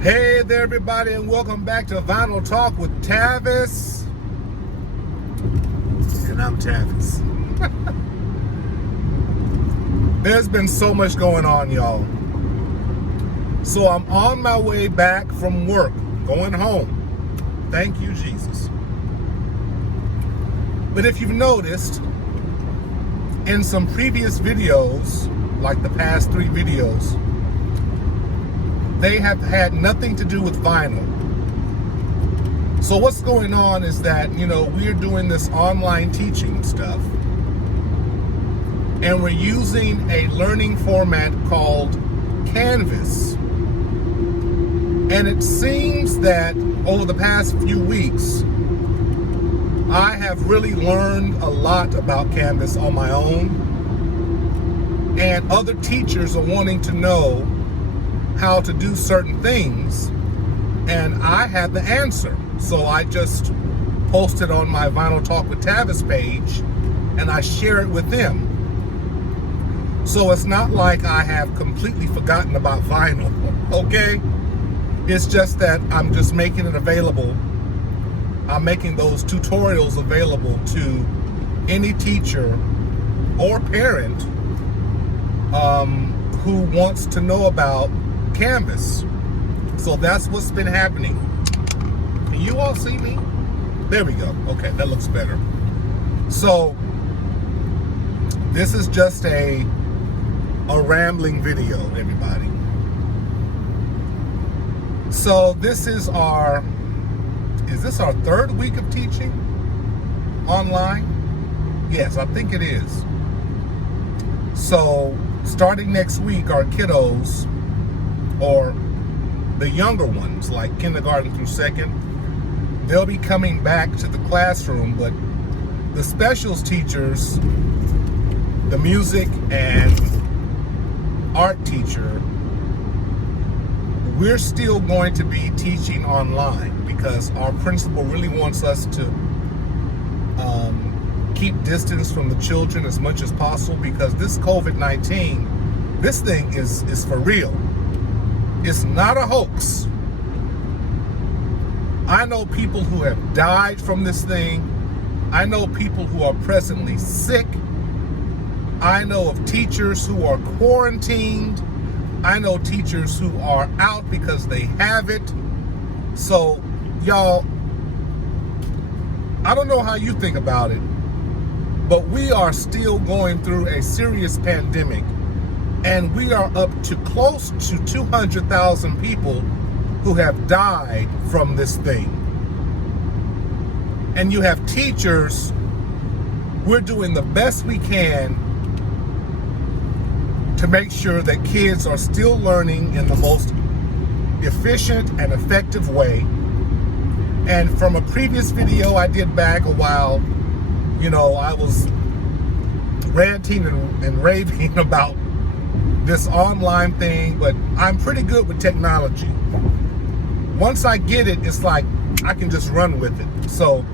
Hey there, everybody, and welcome back to Vinyl Talk with Tavis. And I'm Tavis. There's been so much going on, y'all. So I'm on my way back from work, going home. Thank you, Jesus. But if you've noticed, in some previous videos, like the past 3 videos, they have had nothing to do with vinyl. So what's going on is that, we're doing this online teaching stuff, and we're using a learning format called Canvas. And it seems that over the past few weeks, I have really learned a lot about Canvas on my own, and other teachers are wanting to know how to do certain things, and I have the answer. So I just posted on my Vinyl Talk with Tavis page, and I share it with them. So it's not like I have completely forgotten about vinyl, okay? It's just that I'm just making it available. I'm making those tutorials available to any teacher or parent who wants to know about Canvas. So that's what's been happening. Can you all see me? There we go. Okay, that looks better. So this is just a rambling video, everybody. So is this our 3rd week of teaching online? Yes, I think it is. So starting next week, our kiddos, or the younger ones, like kindergarten through 2nd, they'll be coming back to the classroom, but the specials teachers, the music and art teacher, we're still going to be teaching online because our principal really wants us to keep distance from the children as much as possible, because this COVID-19, this thing is for real. It's not a hoax. I know people who have died from this thing. I know people who are presently sick. I know of teachers who are quarantined. I know teachers who are out because they have it. So, y'all, I don't know how you think about it, but we are still going through a serious pandemic. And we are up to close to 200,000 people who have died from this thing. And you have teachers, we're doing the best we can to make sure that kids are still learning in the most efficient and effective way. And from a previous video I did back a while, I was ranting and raving about this online thing, but I'm pretty good with technology. Once I get it, it's like I can just run with it. So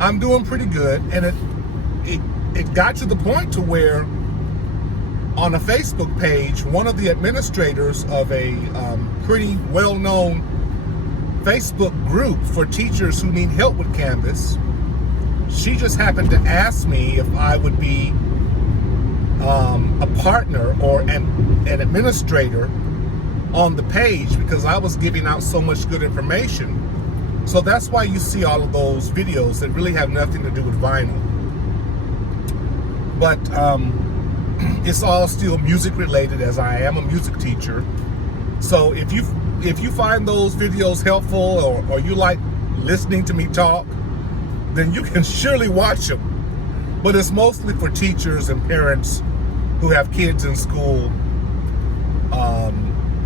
I'm doing pretty good, and it got to the point to where on a Facebook page, one of the administrators of a pretty well-known Facebook group for teachers who need help with Canvas, she just happened to ask me if I would be a partner or an administrator on the page, because I was giving out so much good information. So that's why you see all of those videos that really have nothing to do with vinyl. But it's all still music related, as I am a music teacher. So if you find those videos helpful, or you like listening to me talk, then you can surely watch them. But it's mostly for teachers and parents who have kids in school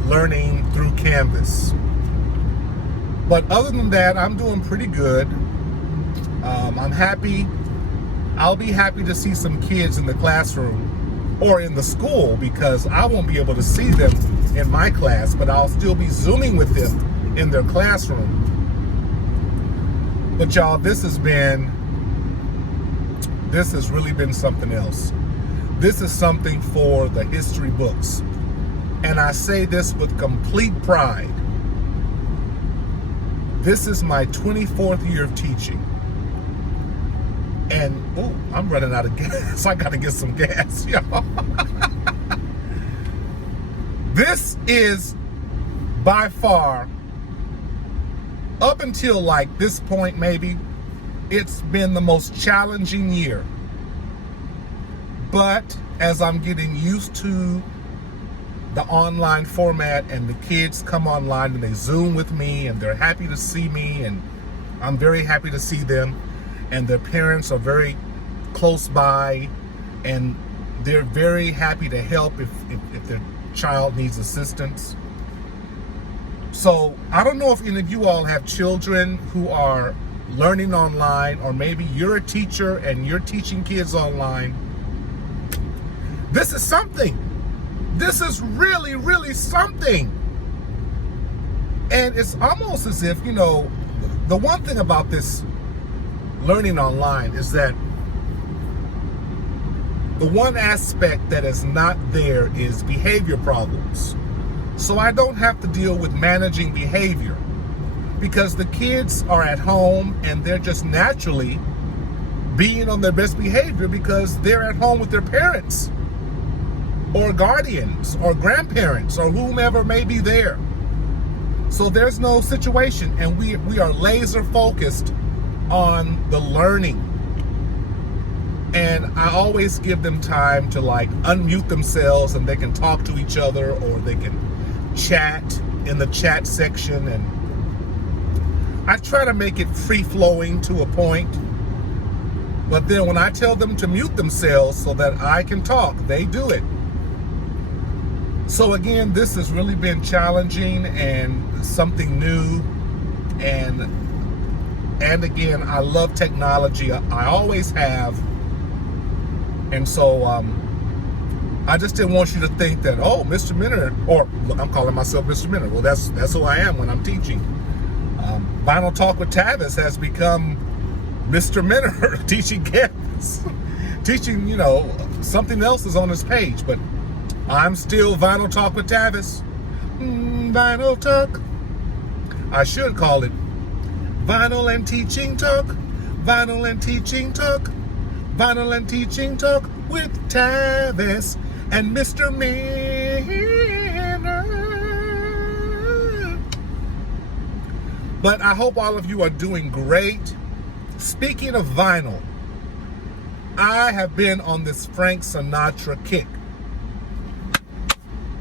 learning through Canvas. But other than that, I'm doing pretty good. I'm happy. I'll be happy to see some kids in the classroom or in the school, because I won't be able to see them in my class, but I'll still be Zooming with them in their classroom. But y'all, this has really been something else. This is something for the history books. And I say this with complete pride. This is my 24th year of teaching. And, oh, I'm running out of gas. I got to get some gas, y'all. This is by far, up until like this point maybe, it's been the most challenging year. But as I'm getting used to the online format and the kids come online and they Zoom with me and they're happy to see me and I'm very happy to see them, and their parents are very close by and they're very happy to help if their child needs assistance. So I don't know if any of you all have children who are learning online, or maybe you're a teacher and you're teaching kids online. This is something. This is really, really something. And it's almost as if, the one thing about this learning online is that the one aspect that is not there is behavior problems. So I don't have to deal with managing behavior because the kids are at home and they're just naturally being on their best behavior because they're at home with their parents or guardians or grandparents or whomever may be there. So there's no situation, and we are laser focused on the learning. And I always give them time to like unmute themselves and they can talk to each other, or they can chat in the chat section. And I try to make it free flowing to a point. But then when I tell them to mute themselves so that I can talk, they do it. So again, this has really been challenging and something new. And again, I love technology. I always have. And so I just didn't want you to think that, oh, Mr. Minner, or look, I'm calling myself Mr. Minner. Well, that's who I am when I'm teaching. Vinyl Talk with Tavis has become Mr. Minner teaching campus. Teaching, something else is on his page, but I'm still Vinyl Talk with Tavis. Vinyl Talk. I should call it Vinyl and Teaching Talk. Vinyl and Teaching Talk. Vinyl and Teaching Talk with Tavis and Mr. Minner. But I hope all of you are doing great. Speaking of vinyl, I have been on this Frank Sinatra kick.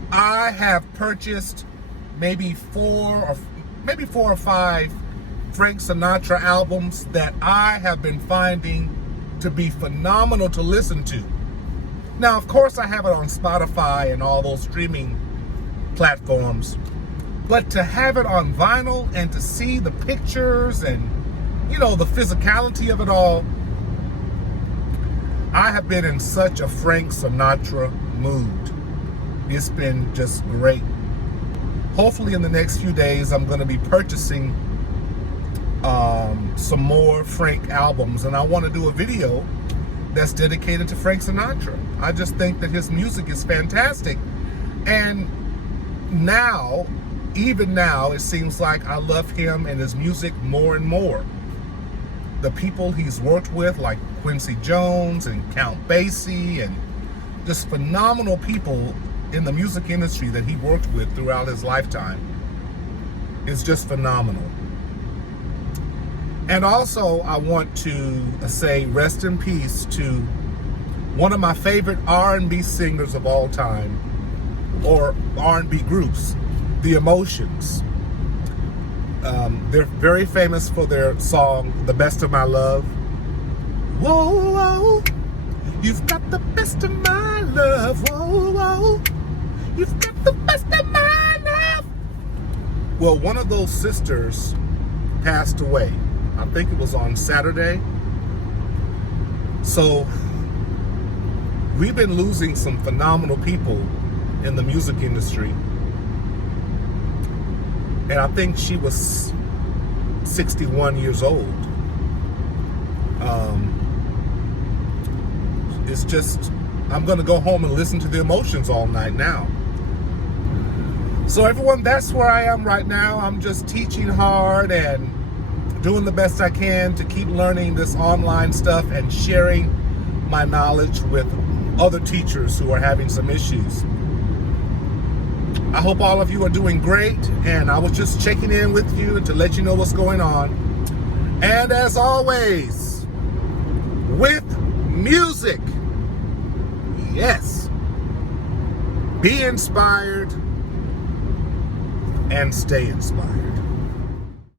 I have purchased maybe four or five Frank Sinatra albums that I have been finding to be phenomenal to listen to. Now, of course, I have it on Spotify and all those streaming platforms, but to have it on vinyl and to see the pictures and, the physicality of it all, I have been in such a Frank Sinatra mood. It's been just great. Hopefully in the next few days, I'm going to be purchasing some more Frank albums, and I want to do a video that's dedicated to Frank Sinatra. I just think that his music is fantastic, and even now, it seems like I love him and his music more and more. The people he's worked with, like Quincy Jones and Count Basie, and just phenomenal people in the music industry that he worked with throughout his lifetime, is just phenomenal. And also, I want to say rest in peace to one of my favorite R&B singers of all time, or R&B groups, The Emotions. They're very famous for their song, The Best of My Love. Whoa, whoa, you've got the best of my love. Whoa, whoa, you've got the best of my love. Well, one of those sisters passed away. I think it was on Saturday. So we've been losing some phenomenal people in the music industry. And I think she was 61 years old. It's just, I'm going to go home and listen to The Emotions all night now. So everyone, that's where I am right now. I'm just teaching hard, and doing the best I can to keep learning this online stuff and sharing my knowledge with other teachers who are having some issues. I hope all of you are doing great, and I was just checking in with you to let you know what's going on. And as always, with music, yes, be inspired and stay inspired.